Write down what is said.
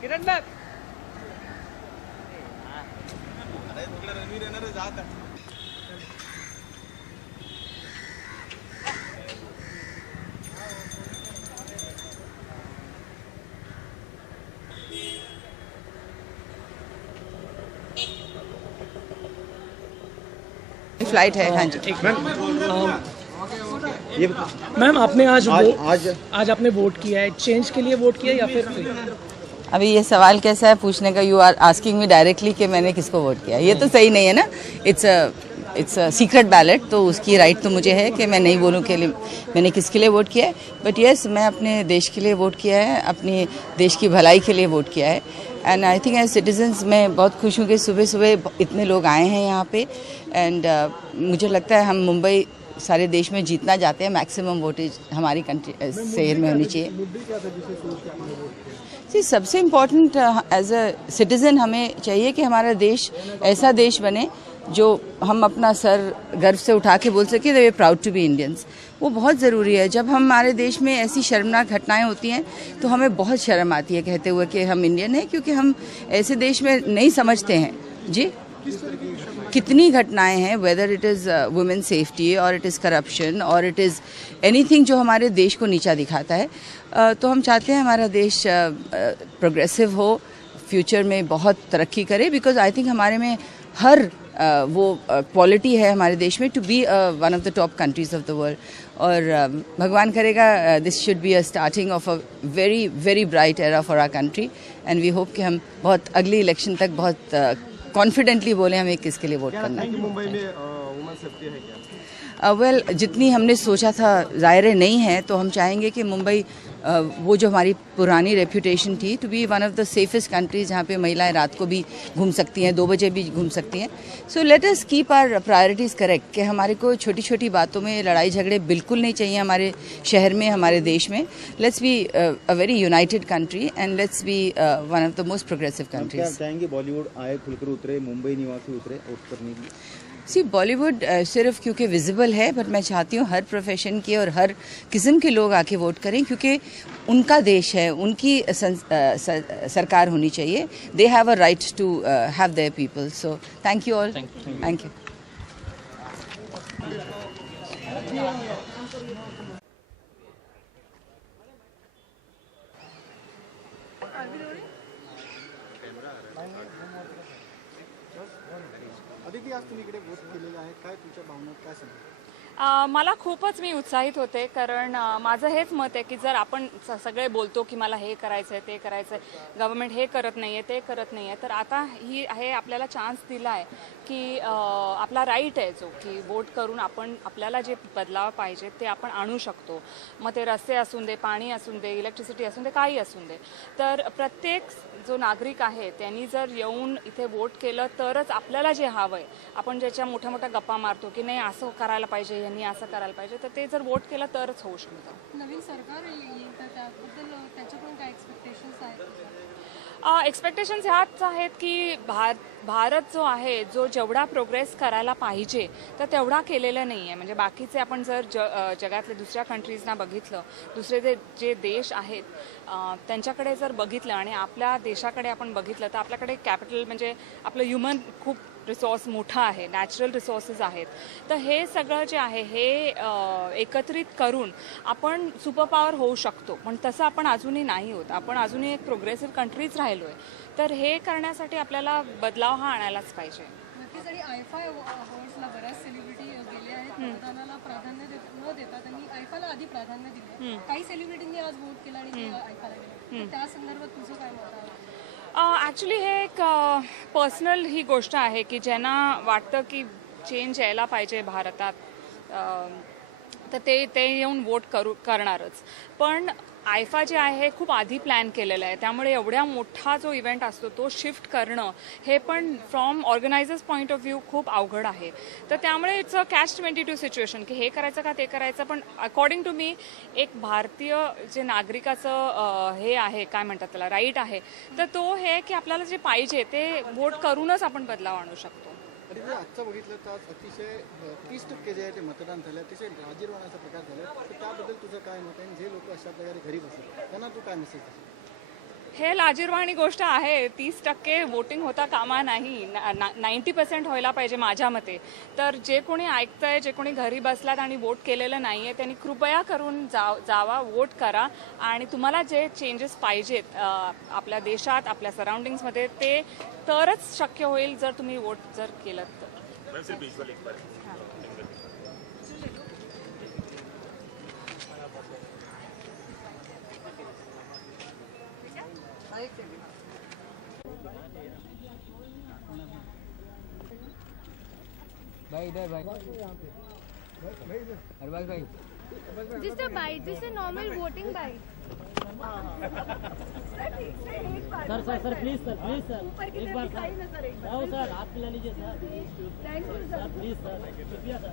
किरण ma'am flight है। हाँ जी ma'am आपने आज आपने वोट किया है, चेंज के लिए वोट किया या फिर अभी ये सवाल कैसा है पूछने का, you are asking me directly कि मैंने किसको वोट किया, ये तो सही नहीं है ना। इट्स अ सीक्रेट बैलेट, तो उसकी राइट तो मुझे है कि मैं नहीं बोलूं के लिए मैंने किसके लिए वोट किया है। बट येस, मैं अपने देश के लिए वोट किया है, अपने देश की भलाई के लिए वोट किया है। And I think as citizens मैं बहुत खुश हूँ कि सुबह सुबह इतने लोग आए हैं यहाँ पे। एंड मुझे लगता है हम मुंबई सारे देश में जीतना चाहते हैं, मैक्सिमम वोटेज हमारी कंट्री शहर में होनी चाहिए। जी, सबसे इम्पोर्टेंट एज अ सिटीज़न हमें चाहिए कि हमारा देश ऐसा देश बने जो हम अपना सर गर्व से उठा के बोल सके वे प्राउड टू बी इंडियंस। वो बहुत ज़रूरी है। जब हमारे देश में ऐसी शर्मनाक घटनाएं होती हैं तो हमें बहुत शर्म आती है कहते हुए कि हम इंडियन हैं, क्योंकि हम ऐसे देश में नहीं समझते हैं। जी, कितनी घटनाएं हैं, whether it is women safety और इट इज़ करप्शन और इट इज़ एनीथिंग जो हमारे देश को नीचा दिखाता है। तो हम चाहते हैं हमारा देश प्रोग्रेसिव हो, फ्यूचर में बहुत तरक्की करे, बिकॉज आई थिंक हमारे में हर वो क्वालिटी है हमारे देश में to be one of the top countries of the world. और भगवान करेगा this should be a starting of a very very bright era for our country. And we hope कि हम बहुत अगली इलेक्शन तक बहुत कॉन्फिडेंटली बोले हमें किसके लिए वोट करना है। मुंबई में वुमेन सेफ्टी है क्या? वेल, जितनी हमने सोचा था ज़ाहिर नहीं है, तो हम चाहेंगे कि मुंबई वो जो हमारी पुरानी रेप्यूटेशन थी to be one of the safest countries जहाँ पे महिलाएं रात को भी घूम सकती हैं, 2 बजे भी घूम सकती हैं। So let us keep our priorities correct कि हमारे को छोटी छोटी बातों में लड़ाई झगड़े बिल्कुल नहीं चाहिए हमारे शहर में, हमारे देश में। Let's be a very United country and let's be one of the most progressive countries. चाहेंगे बॉलीवुड आए खुलकर उतरे, मुंबई निवासी उतरे वोट करने के लिए? सी, बॉलीवुड सिर्फ क्योंकि विजिबल है, बट मैं चाहती हूँ हर प्रोफेशन के और हर किस्म के लोग आके वोट करें, क्योंकि उनका देश है, उनकी सरकार होनी चाहिए। They have a right to have their people. So thank you all. Thank you. Aditi, आज तुम्ही इकडे वोट केलेलं आहे, काय तुमच्या भावना, काय सांगा? मला खूपच मी उत्साहित होते, कारण माझं हेच मत आहे की जर आपण सगळे बोलतो की मला हे करायचं आहे, ते करायचं आहे, गव्हर्नमेंट हे करत नाही आहे, ते करत नाही आहे, तर आता हे आपल्याला चान्स दिला आहे की आपला राईट आहे जो की वोट करून आपण आपल्याला जे बदलाव पाहिजे ते आपण आणू शकतो। मग ते रस्ते असून दे, पाणी असून दे, इलेक्ट्रिसिटी असून दे, काही असून दे, तर प्रत्येक जो नागरिक आहे त्यांनी जर येऊन इथे वोट केलं तरच आपल्याला जे हवं आहे, आपण ज्याच्या मोठ्या मोठ्या गप्पा मारतो की नाही असं करायला पाहिजे, यांनी असं करायला पाहिजे, तर ते जर वोट केलं तरच होऊ शकतं। नवीन सरकार येईल तर त्याबद्दल त्याच्याकडून काय एक्सपेक्टेशन्स आहेत? एक्सपेक्टेशन्स ह्याच आहेत की भारत जो आहे, जो जेवढा प्रोग्रेस करायला पाहिजे तर तेवढा केलेला नाही आहे। म्हणजे बाकीचे आपण जर जगातले दुसऱ्या कंट्रीजना बघितलं, दुसरे जे देश आहेत त्यांच्याकडे जर बघितलं आणि आपल्या देशाकडे आपण बघितलं, तर आपल्याकडे कॅपिटल म्हणजे आपलं ह्युमन खूप रिसोर्स मोठा आहे, नॅचरल रिसोर्सेस आहेत। तर हे सगळं जे आहे हे एकत्रित करून आपण सुपर पॉवर होऊ शकतो, पण तसं आपण अजूनही नाही होत। आपण अजूनही एक प्रोग्रेसिव्ह कंट्रीज राहिलो आहे, तर हे करण्यासाठी आपल्याला बदलाव हा आणायलाच पाहिजे। नक्कीच। आणि आयफा अवॉर्ड्सला बऱ्याच सेलिब्रिटी गेले आहेत, मतदानाला प्राधान्य न देता त्यांनी आयफाला आधी प्राधान्य दिले। काही सेलिब्रिटींनी आज वोट केला आणि आयफाला गेले, त्या संदर्भात तुझं काय मत आहे? ॲक्च्युली हे एक पर्सनल ही गोष्ट आहे की ज्यांना वाटतं की चेंज यायला पाहिजे भारतात, तर ते येऊन वोट करणारच। पण आयफा जे आहे हे खूप आधी प्लॅन केलेलं आहे, त्यामुळे एवढ्या मोठा जो इव्हेंट असतो तो शिफ्ट करणं हे पण from organisers point of view खूप अवघड आहे। तर त्यामुळे इट्स अ catch-22 सिच्युएशन की हे करायचं का ते करायचं। पण अकॉर्डिंग टू मी एक भारतीय जे नागरिकाचं हे आहे, काय म्हणतात त्याला, राईट आहे, तर तो हे की आपल्याला जे पाहिजे ते वोट करूनच आपण बदलाव आणू शकतो। आणि जर आजचं बघितलं तर अतिशय 30% जे आहे ते मतदान झालं, अतिशय लाजिरवाण्याचा प्रकार झाला, तर त्याबद्दल तुझं काय मत आहे? जे लोक अशा प्रकारे घरी बसतात त्यांना तू काय मेसेज देशील? हे लाजिरवाणी गोष्ट आहे. 30% वोटिंग होता कामा नाही. 90% व्हायला पाहिजे माझ्या मते. तर जे कोणी ऐकतंय, जे कोणी घरी बसलात आणि वोट केलेलं नाही आहे त्यांनी कृपया करून जावा, वोट करा आणि तुम्हाला जे चेंजेस पाहिजेत आपल्या देशात, आपल्या सराउंडिंग्समध्ये ते तरच शक्य होईल जर तुम्ही वोट जर केलं तर. Just a bite, just a normal voting bite. Sir please sir एक बार सर हाथ मिला लीजिए sir Thank you, sir. Please sir शुक्रिया सर